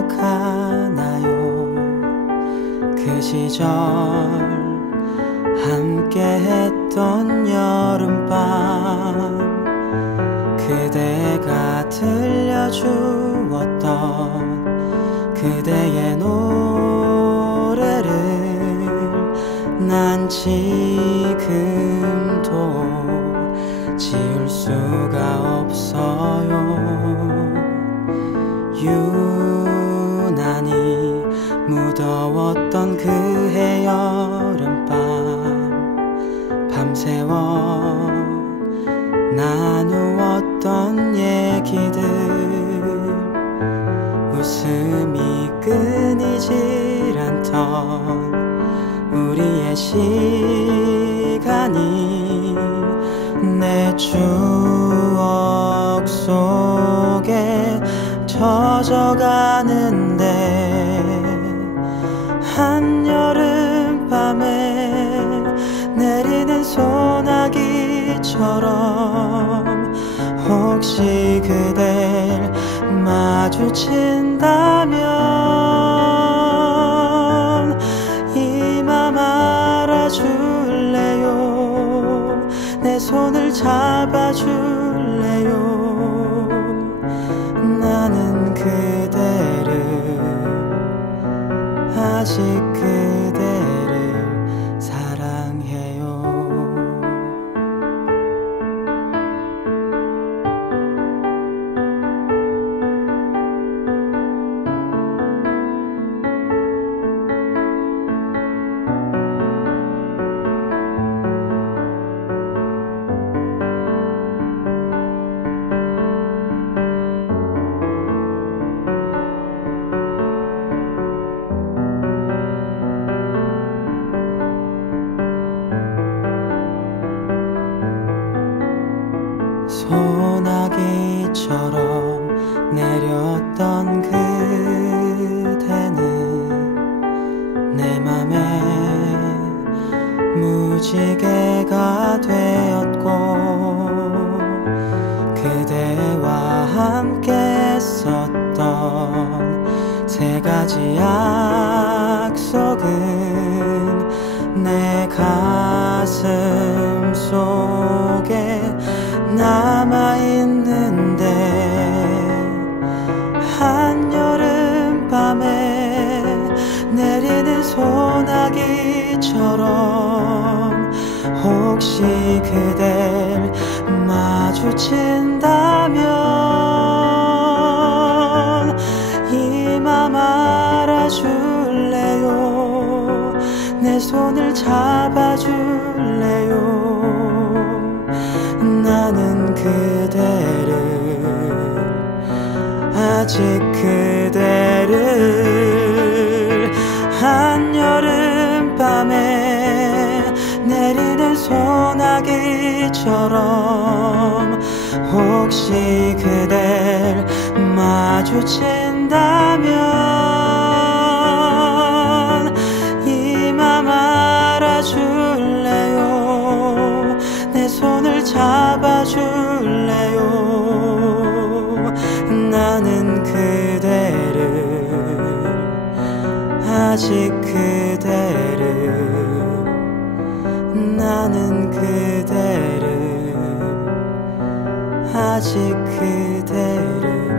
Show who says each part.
Speaker 1: 기억하나요? 그 시절 함께 했던 여름밤 그대가 들려주었던 그대의 노래를 난 지금도 지울 수가 없어요. 밤 밤새워 나누었던 얘기들. 웃음이 끊이질 않던 우리의 시간이 내 추억 속에 젖어가는데 한여름 밤에 내리 는 소나기처럼 혹시 그댈 마주친다면 이 맘 알아줄래요? 내 손을 잡아줄래요? 나는 그대를 아직 그 소나기처럼 내렸던 그대는 내 맘에 무지개가 되었고 그대와 함께 썼던 세 가지 약속은 내 가슴 속에 남아 혹시 그댈 마주친다면 이맘 알아줄래요? 내 손을 잡아줄래요? 나는 그대를 아직 그대를 한여름 소나기처럼 혹시 그댈 마주친다면 이맘 알아줄래요? 내 손을 잡아줄래요? 나는 그대를 아직 그대를 나는 그대를 아직 그대를